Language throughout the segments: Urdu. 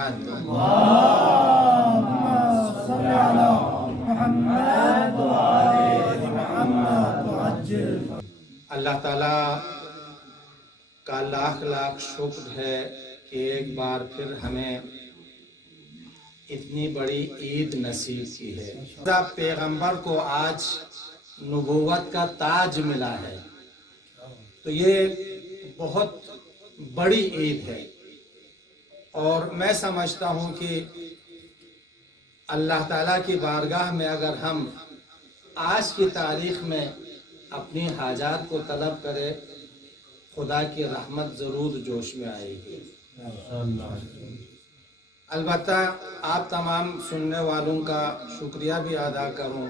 اللہ تعالیٰ کا لاکھ لاکھ شکر ہے کہ ایک بار پھر ہمیں اتنی بڑی عید نصیب کی ہے۔ پیغمبر کو آج نبوت کا تاج ملا ہے، تو یہ بہت بڑی عید ہے، اور میں سمجھتا ہوں کہ اللہ تعالیٰ کی بارگاہ میں اگر ہم آج کی تاریخ میں اپنی حاجات کو طلب کرے، خدا کی رحمت ضرور جوش میں آئے گی۔ البتہ آپ تمام سننے والوں کا شکریہ بھی ادا کروں۔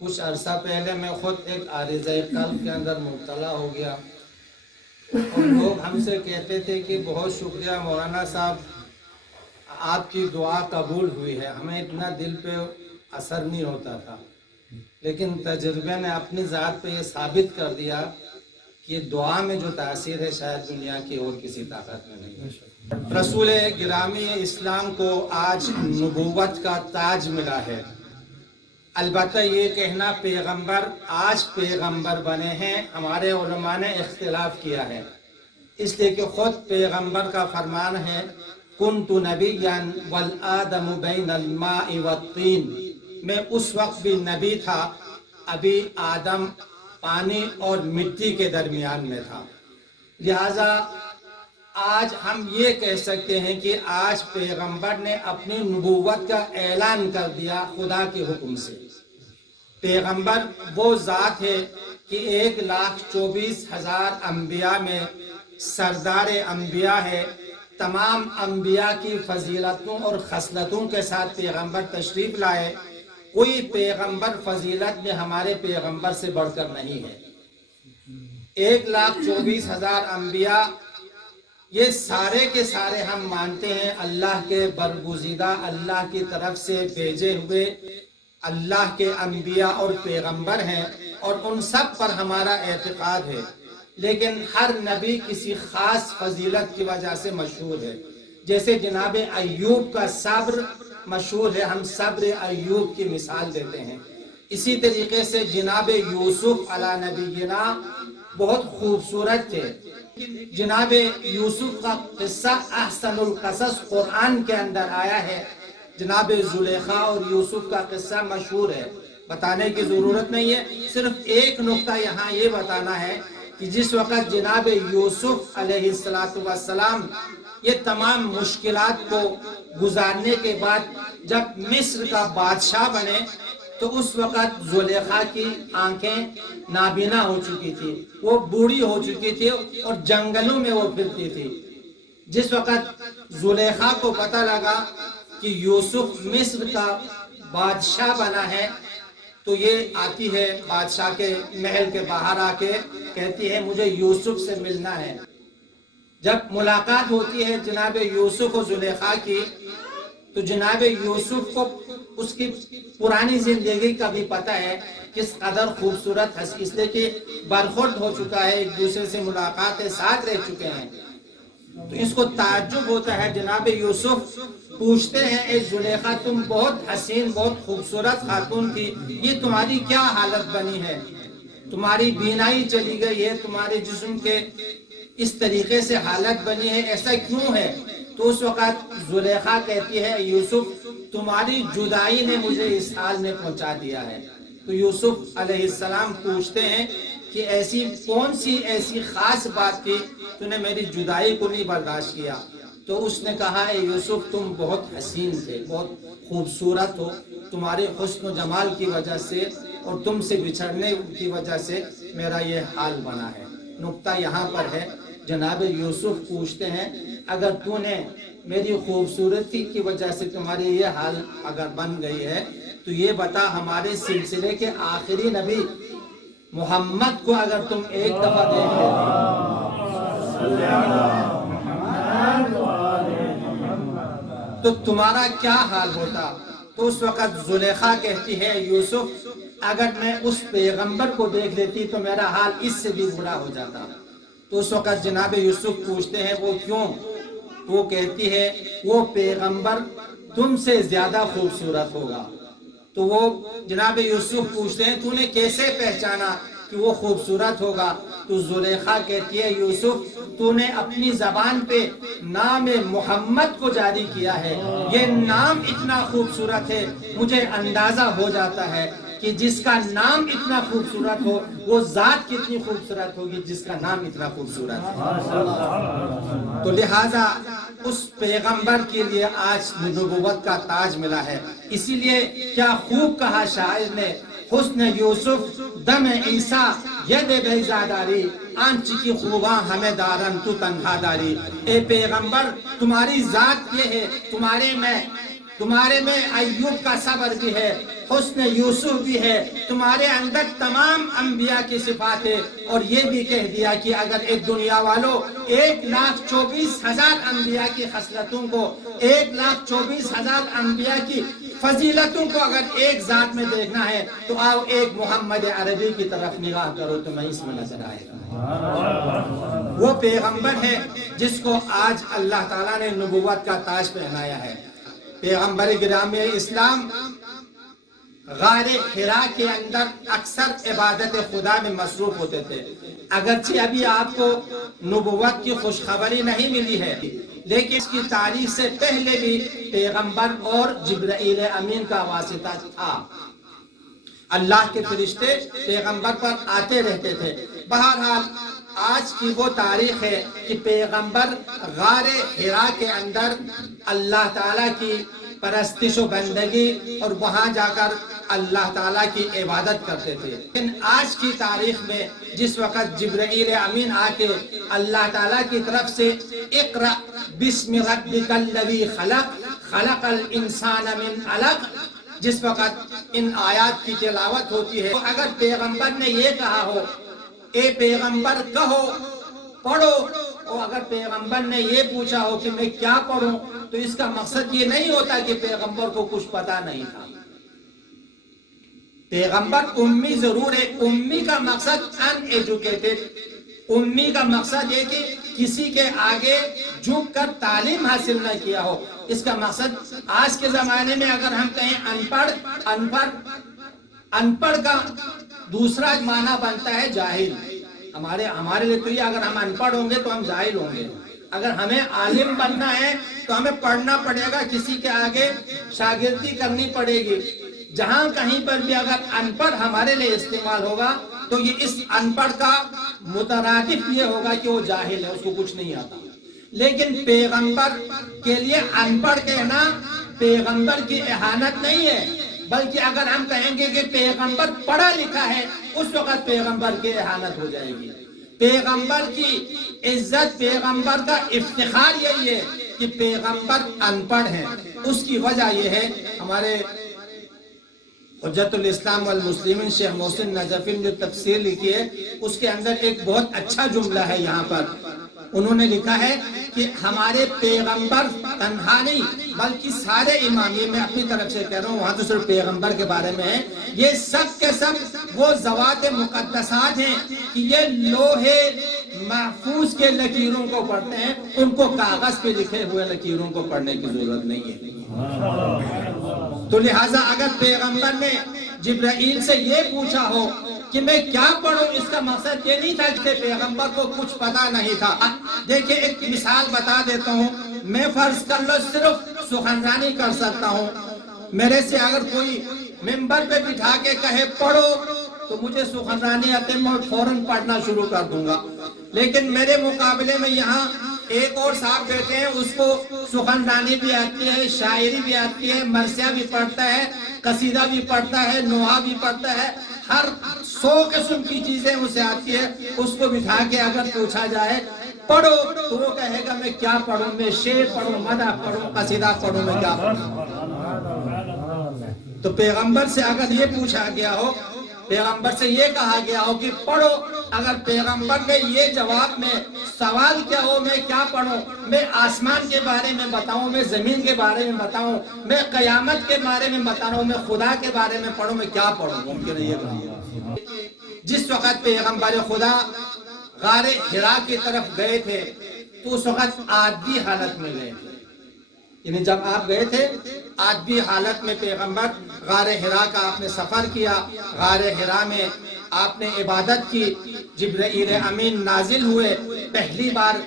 کچھ عرصہ پہلے میں خود ایک عارضۂ قلب کے اندر مبتلا ہو گیا، اور لوگ ہم سے کہتے تھے کہ بہت شکریہ مولانا صاحب، آپ کی دعا قبول ہوئی ہے۔ ہمیں اتنا دل پہ اثر نہیں ہوتا تھا، لیکن تجربے نے اپنی ذات پہ یہ ثابت کر دیا کہ دعا میں جو تاثیر ہے شاید دنیا کی اور کسی طاقت میں نہیں ہے۔ رسول گرامی اسلام کو آج نبوت کا تاج ملا ہے۔ البتہ یہ کہنا پیغمبر آج پیغمبر بنے ہیں، ہمارے علماء نے اختلاف کیا ہے، اس لیے کہ خود پیغمبر کا فرمان ہے کنت نبیا والآدم بین الماء والطین، میں اس وقت بھی نبی تھا، ابھی آدم پانی اور مٹی کے درمیان میں تھا۔ لہذا آج ہم یہ کہہ سکتے ہیں کہ آج پیغمبر نے اپنی نبوت کا اعلان کر دیا خدا کے حکم سے۔ پیغمبر وہ ذات ہے کہ 1,24,000 انبیاء میں سردار انبیاء ہے۔ تمام انبیاء کی فضیلتوں اور خصلتوں کے ساتھ پیغمبر تشریف لائے۔ کوئی پیغمبر فضیلت میں ہمارے پیغمبر سے بڑھ کر نہیں ہے۔ 1,24,000 انبیاء، یہ سارے کے سارے ہم مانتے ہیں اللہ کے برگزیدہ، اللہ کی طرف سے بھیجے ہوئے اللہ کے انبیاء اور پیغمبر ہیں، اور ان سب پر ہمارا اعتقاد ہے۔ لیکن ہر نبی کسی خاص فضیلت کی وجہ سے مشہور ہے۔ جیسے جناب ایوب کا صبر مشہور ہے، ہم صبر ایوب کی مثال دیتے ہیں۔ اسی طریقے سے جناب یوسف علی نبینا بہت خوبصورت تھے۔ جناب یوسف کا قصہ احسن القصص قرآن کے اندر آیا ہے۔ جناب زلیخا اور یوسف کا قصہ مشہور ہے، بتانے کی ضرورت نہیں ہے، صرف ایک نقطہ یہاں یہ بتانا ہے کہ جس وقت جناب یوسف علیہ السلام یہ تمام مشکلات کو گزارنے کے بعد جب مصر کا بادشاہ بنے، تو اس وقت زلیخا کی آنکھیں نابینا ہو چکی تھی، وہ بوڑھی ہو چکی تھی اور جنگلوں میں وہ پھرتی تھی۔ جس وقت زلیخا کو پتہ لگا کہ یوسف مصر کا بادشاہ بنا ہے، تو یہ آتی ہے بادشاہ کے محل کے باہر آ کے کہتی ہے مجھے یوسف سے ملنا ہے۔ جب ملاقات ہوتی ہے جناب یوسف و زلیخا کی، تو جناب یوسف کو اس کی پرانی زندگی کا بھی پتہ ہے، کس قدر خوبصورت ہے، اس لیے کہ برخورد ہو چکا ہے، ایک دوسرے سے ملاقات ہے، ساتھ رہ چکے ہیں۔ تو اس کو تعجب ہوتا ہے۔ جناب یوسف پوچھتے ہیں اے زلیخا، تم بہت حسین، بہت خوبصورت خاتون تھی، یہ تمہاری کیا حالت بنی ہے؟ تمہاری بینائی چلی گئی ہے، تمہارے جسم کے اس طریقے سے حالت بنی ہے، ایسا کیوں ہے؟ تو اس وقت زلیخا کہتی ہے یوسف تمہاری جدائی نے مجھے اس حال میں پہنچا دیا ہے۔ تو یوسف علیہ السلام پوچھتے ہیں کہ ایسی کون سی ایسی خاص بات تھی تو نے میری جدائی کو نہیں برداشت کیا؟ تو اس نے کہا اے یوسف تم بہت حسین تھے، بہت خوبصورت ہو، تمہارے حسن و جمال کی وجہ سے اور تم سے بچھڑنے کی وجہ سے میرا یہ حال بنا ہے۔ نقطہ یہاں پر ہے، جناب یوسف پوچھتے ہیں اگر تو نے میری خوبصورتی کی وجہ سے تمہاری یہ حال اگر بن گئی ہے، تو یہ بتا ہمارے سلسلے کے آخری نبی محمد کو اگر تم ایک دفعہ دیکھ لیتے تو تمہارا کیا حال ہوتا؟ تو اس وقت زلیخا کہتی ہے یوسف اگر میں اس پیغمبر کو دیکھ لیتی تو میرا حال اس سے بھی برا ہو جاتا۔ تو اس وقت جناب یوسف پوچھتے ہیں وہ کیوں؟ وہ کہتی ہے وہ پیغمبر تم سے زیادہ خوبصورت ہوگا. تو وہ جناب یوسف پوچھتے ہیں تو نے کیسے پہچانا کہ وہ خوبصورت ہوگا؟ تو زلیخا کہتی ہے یوسف تو نے اپنی زبان پہ نام محمد کو جاری کیا ہے، یہ نام اتنا خوبصورت ہے، مجھے اندازہ ہو جاتا ہے کہ جس کا نام اتنا خوبصورت ہو وہ ذات کتنی خوبصورت ہوگی جس کا نام اتنا خوبصورت ہے. تو لہٰذا اس پیغمبر کے لیے آج نبوت کا تاج ملا ہے. اسی لیے کیا خوب کہا شاعر نے، حسن یوسف دم عیسیٰ ید بیزاداری، آنچ کی خوباں ہمیں دارن تو تنہا داری. اے پیغمبر تمہاری ذات یہ ہے، تمہارے میں ایوب کا صبر بھی ہے، حسن یوسف بھی ہے، تمہارے اندر تمام انبیاء کی صفات ہے. اور یہ بھی کہہ دیا کہ اگر ایک دنیا والوں 1,24,000 انبیاء کی خصلتوں کو، 1,24,000 انبیاء کی فضیلتوں کو اگر ایک ذات میں دیکھنا ہے تو آؤ ایک محمد عربی کی طرف نگاہ کرو تو میں اس میں نظر آئے گا. وہ پیغمبر ہے جس کو آج اللہ تعالیٰ نے نبوت کا تاج پہنایا ہے. پیغمبر گرامی اسلام غار حرا کے اندر اکثر عبادت خدا میں مصروف ہوتے تھے. اگرچہ ابھی آپ کو نبوت کی خوشخبری نہیں ملی ہے لیکن اس کی تاریخ سے پہلے بھی پیغمبر اور جبرائیل امین کا واسطہ تھا. اللہ کے فرشتے پیغمبر پر آتے رہتے تھے. بہرحال آج کی وہ تاریخ ہے کہ پیغمبر غار حرا کے اندر اللہ تعالیٰ کی پرستش و بندگی اور وہاں جا کر اللہ تعالیٰ کی عبادت کرتے تھے. لیکن آج کی تاریخ میں جس وقت جبرائیل امین آ کے اللہ تعالیٰ کی طرف سے اقرأ بسم ربک الذی خلق خلق الانسان من علق، جس وقت ان آیات کی تلاوت ہوتی ہے، تو اگر پیغمبر نے یہ کہا ہو اے پیغمبر کہو پڑھو، اور اگر پیغمبر نے یہ پوچھا ہو کہ میں کیا پڑھوں تو اس کا مقصد یہ نہیں ہوتا کہ پیغمبر کو کچھ پتا نہیں تھا. پیغمبر امی ضرور ہے. امی کا مقصد ان ایجوکیٹڈ، امی کا مقصد یہ کہ کسی کے آگے جھک کر تعلیم حاصل نہ کیا ہو. اس کا مقصد آج کے زمانے میں اگر ہم کہیں ان پڑھ کا دوسرا معنی بنتا ہے جاہل. ہمارے لیے تو یہ اگر ہم ان پڑھ ہوں گے تو ہم جاہل ہوں گے. اگر ہمیں عالم بننا ہے تو ہمیں پڑھنا پڑے گا، کسی کے آگے شاگردی کرنی پڑے گی. جہاں کہیں پر بھی اگر ان پڑھ ہمارے لیے استعمال ہوگا تو یہ اس ان پڑھ کا مترادف یہ ہوگا کہ وہ جاہل ہے، اس کو کچھ نہیں آتا. لیکن پیغمبر کے لیے ان پڑھ کہنا پیغمبر کی اہانت نہیں ہے، بلکہ اگر ہم کہیں گے کہ پیغمبر پڑھا لکھا ہے اس وقت پیغمبر کی اہانت ہو جائے گی. پیغمبر کی عزت، پیغمبر کا افتخار یہی ہے کہ پیغمبر ان پڑھ ہے. اس کی وجہ یہ ہے، ہمارے حجت الاسلام والمسلمین شیخ محسن نجفی نے جو تفسیر لکھی ہے اس کے اندر ایک بہت اچھا جملہ ہے. یہاں پر انہوں نے لکھا ہے کہ ہمارے پیغمبر تنہا نہیں بلکہ سارے امام، یہ میں اپنی طرف سے کہہ رہا ہوں، وہاں تو صرف پیغمبر کے بارے میں ہے، یہ سب کے سب وہ ذوات مقدسات ہیں کہ یہ لوہے محفوظ کے لکیروں کو پڑھتے ہیں، ان کو کاغذ پہ لکھے ہوئے لکیروں کو پڑھنے کی ضرورت نہیں ہے. تو لہٰذا اگر پیغمبر نے جبرائیل سے یہ پوچھا ہو کہ میں کیا پڑھوں، اس کا مقصد یہ نہیں تھا کہ پیغمبر کو کچھ پتا نہیں تھا. دیکھیں ایک مثال بتا دیتا ہوں، میں فرض کر لو صرف سخنرانی کر سکتا ہوں. میرے سے اگر کوئی ممبر پہ بٹھا کے کہے پڑھو تو مجھے سخنرانی آتے میں فوراً پڑھنا شروع کر دوں گا. لیکن میرے مقابلے میں یہاں ایک اور صاحب بیٹھے ہیں، اس کو سخنرانی بھی آتی ہے، شاعری بھی آتی ہے، مرثیہ بھی پڑھتا ہے، قصیدہ بھی پڑھتا ہے، نوحہ بھی پڑھتا ہے، ہر 100 قسم کی چیزیں اسے آتی ہے. اس کو بٹھا کے اگر پوچھا جائے پڑھو تو وہ کہے گا میں کیا پڑھوں، میں شعر پڑھوں، مدح پڑھوں، قصیدہ پڑھوں، میں کیا پڑھوں. تو پیغمبر سے اگر یہ پوچھا گیا ہو، پیغمبر سے یہ کہا گیا ہو کہ پڑھو، اگر پیغمبر نے یہ جواب میں سوال کیا ہو میں کیا پڑھوں، میں آسمان کے بارے میں بتاؤں، میں زمین کے بارے میں بتاؤں، میں قیامت کے بارے میں بتاؤں، میں خدا کے بارے میں پڑھوں، میں کیا پڑھوں، ممکن ہے یہ کہا. جس وقت پیغمبر خدا غار حرا کی طرف گئے تھے تو اس وقت عادی حالت میں گئے تھے، یعنی جب آپ گئے تھے عادی حالت میں پیغمبر غار حرا کا آپ نے سفر کیا، غار حرا میں آپ نے عبادت کی، جبرائیل امین نازل ہوئے، پہلی بار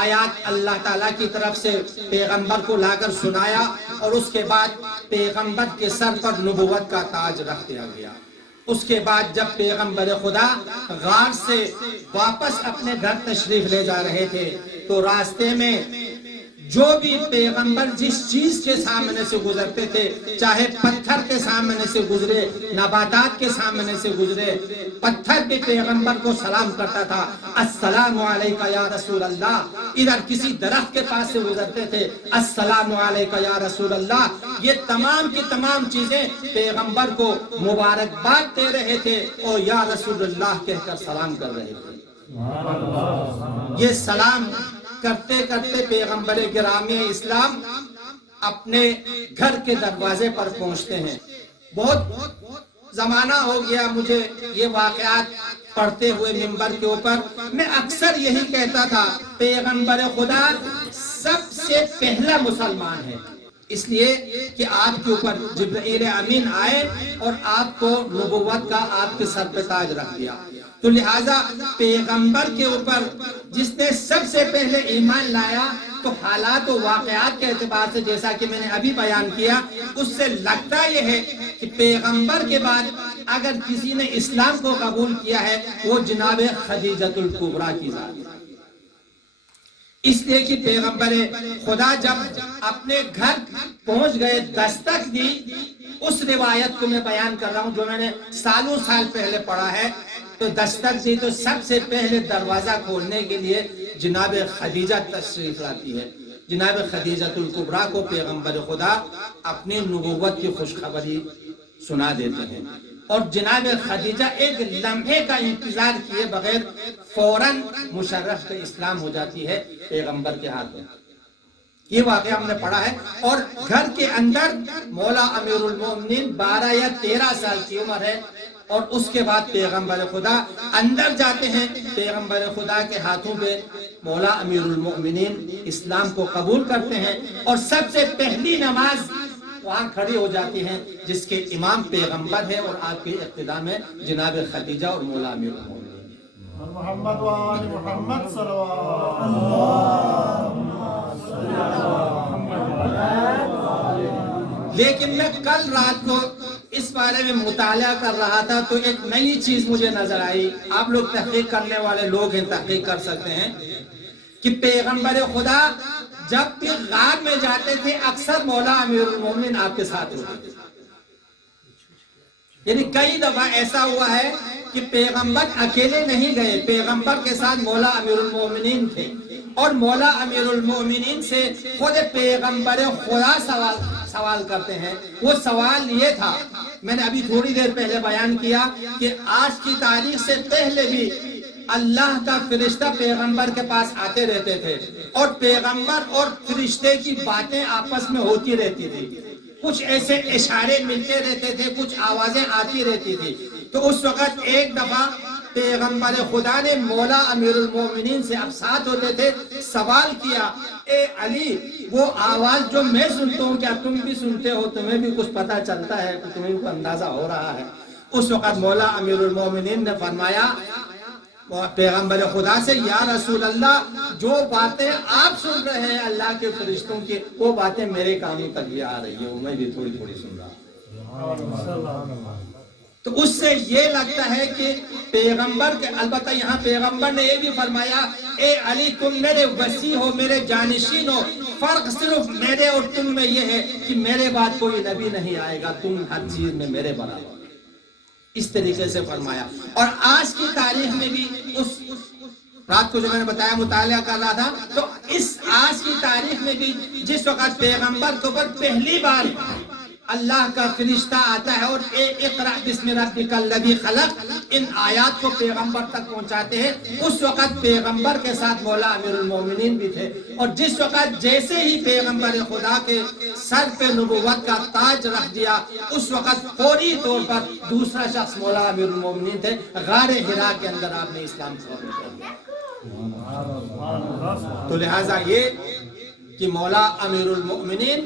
آیات اللہ تعالیٰ کی طرف سے پیغمبر کو لا کر سنایا، اور اس کے بعد پیغمبر کے سر پر نبوت کا تاج رکھ دیا گیا۔ اس کے بعد جب پیغمبر خدا غار سے واپس اپنے گھر تشریف لے جا رہے تھے تو راستے میں جو بھی پیغمبر جس چیز کے سامنے سے گزرتے تھے، چاہے پتھر کے سامنے سے گزرے، نباتات کے سامنے سے گزرے، پتھر بھی پیغمبر کو سلام کرتا تھا، السلام علیکہ یا رسول اللہ۔ ادھر کسی درخت کے پاس سے گزرتے تھے، السلام علیکہ یا رسول اللہ۔ یہ تمام کی تمام چیزیں پیغمبر کو مبارکباد دے رہے تھے اور یا رسول اللہ کہہ کر سلام کر رہے تھے۔ یہ سلام کرتے کرتے پیغمبر گرامی اسلام اپنے گھر کے دروازے پر پہنچتے ہیں۔ بہت زمانہ ہو گیا مجھے یہ واقعات پڑھتے ہوئے منبر کے اوپر، میں اکثر یہی کہتا تھا پیغمبر خدا سب سے پہلا مسلمان ہے، اس لیے کہ آپ کے اوپر جبرائیل امین آئے اور آپ کو نبوت کا آپ کے سر پہ تاج رکھ دیا، تو لہٰذا پیغمبر کے اوپر جس نے سب سے پہلے ایمان لایا، تو حالات و واقعات کے اعتبار سے جیسا کہ میں نے ابھی بیان کیا، اس سے لگتا یہ ہے کہ پیغمبر کے بعد اگر کسی نے اسلام کو قبول کیا ہے وہ جناب خدیجۃ الکبریٰ کی ذات ہے۔ اس لیے کہ پیغمبر خدا جب اپنے گھر پہنچ گئے، دستک دی، اس روایت کو میں بیان کر رہا ہوں جو میں نے سالوں سال پہلے پڑھا ہے، تو دستک دی تو سب سے پہلے دروازہ کھولنے کے لیے جناب خدیجہ تشریف لاتی ہے۔ جناب خدیجۃ الکبریٰ کو پیغمبر خدا اپنی نبوت کی خوشخبری سنا دیتے ہیں، اور جناب خدیجہ ایک لمحے کا انتظار کیے بغیر فوراً مشرف کے اسلام ہو جاتی ہے پیغمبر کے ہاتھ میں۔ یہ واقعہ ہم نے پڑھا ہے، اور گھر کے اندر مولا امیر المومنین 12 یا 13 سال کی عمر ہے، اور اس کے بعد پیغمبر خدا اندر جاتے ہیں، پیغمبر خدا کے ہاتھوں پہ مولا امیر المومنین اسلام کو قبول کرتے ہیں، اور سب سے پہلی نماز وہاں کھڑی ہو جاتی ہیں جس کے امام پیغمبر ہے، اور آپ کے اقتداء میں جناب خدیجہ اور مولا امیر المومنین۔ محمد و آل محمد صلوات اللہ۔ لیکن میں کل رات کو اس بارے میں مطالعہ کر رہا تھا تو ایک نئی چیز مجھے نظر آئی، آپ لوگ تحقیق کرنے والے لوگ ہیں، تحقیق کر سکتے ہیں، کہ پیغمبر خدا جب بھی غار میں جاتے تھے اکثر مولا امیر المومنین آپ کے ساتھ ہوتے تھے۔ یعنی کئی دفعہ ایسا ہوا ہے کہ پیغمبر اکیلے نہیں گئے، پیغمبر کے ساتھ مولا امیر المومنین تھے، اور مولا امیر المومنین سے خود پیغمبر خدا سوال کرتے ہیں۔ وہ سوال یہ تھا، میں نے ابھی تھوڑی دیر پہلے بیان کیا کہ آج کی تاریخ سے پہلے بھی اللہ کا فرشتہ پیغمبر کے پاس آتے رہتے تھے، اور پیغمبر اور فرشتے کی باتیں آپس میں ہوتی رہتی تھی، کچھ ایسے اشارے ملتے رہتے تھے، کچھ آوازیں آتی رہتی تھی۔ تو اس وقت ایک دفعہ پیغمبر خدا نے مولا امیر المومنین سے، اب ساتھ ہوتے تھے، سوال کیا، اے علی وہ آواز جو میں سنتا ہوں کیا تم بھی سنتے ہو؟ تمہیں بھی کچھ پتہ چلتا ہے، تمہیں بھی اندازہ ہو رہا ہے؟ اس وقت مولا امیر المومنین نے فرمایا پیغمبر خدا سے، یا رسول اللہ جو باتیں آپ سن رہے ہیں اللہ کے فرشتوں کی، وہ باتیں میرے کانوں تک بھی آ رہی ہیں، میں بھی تھوڑی تھوڑی سن رہا ہوں۔ تو اس سے یہ لگتا ہے کہ پیغمبر کے، البتہ یہاں پیغمبر نے یہ بھی فرمایا، اے علی تم میرے وصی ہو، میرے جانشین ہو، فرق صرف میرے اور تم میں یہ ہے کہ میرے بعد کوئی نبی نہیں آئے گا، تم ہر چیز میں میرے برابر، اس طریقے سے فرمایا۔ اور آج کی تاریخ میں بھی، اس رات کو جو میں نے بتایا مطالعہ کر رہا تھا، تو اس آج کی تاریخ میں بھی جس وقت پیغمبر کے اوپر پہلی بار اللہ کا فرشتہ آتا ہے اور اقرأ بسم ربک الذی خلق، ان آیات کو پیغمبر تک پہنچاتے ہیں، اس وقت پیغمبر کے ساتھ مولا امیر المومنین بھی تھے، اور جس وقت جیسے ہی پیغمبر خدا کے سر پہ نبوت کا تاج رکھ دیا، اس وقت فوری طور پر دوسرا شخص مولا امیر المومنین تھے، غار حرا کے اندر آپ نے اسلام قبول کر لیا۔ تو لہذا یہ کہ مولا امیر المؤمنین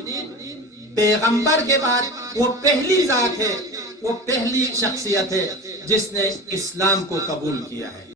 پیغمبر کے بعد وہ پہلی ذات ہے، وہ پہلی شخصیت ہے جس نے اسلام کو قبول کیا ہے۔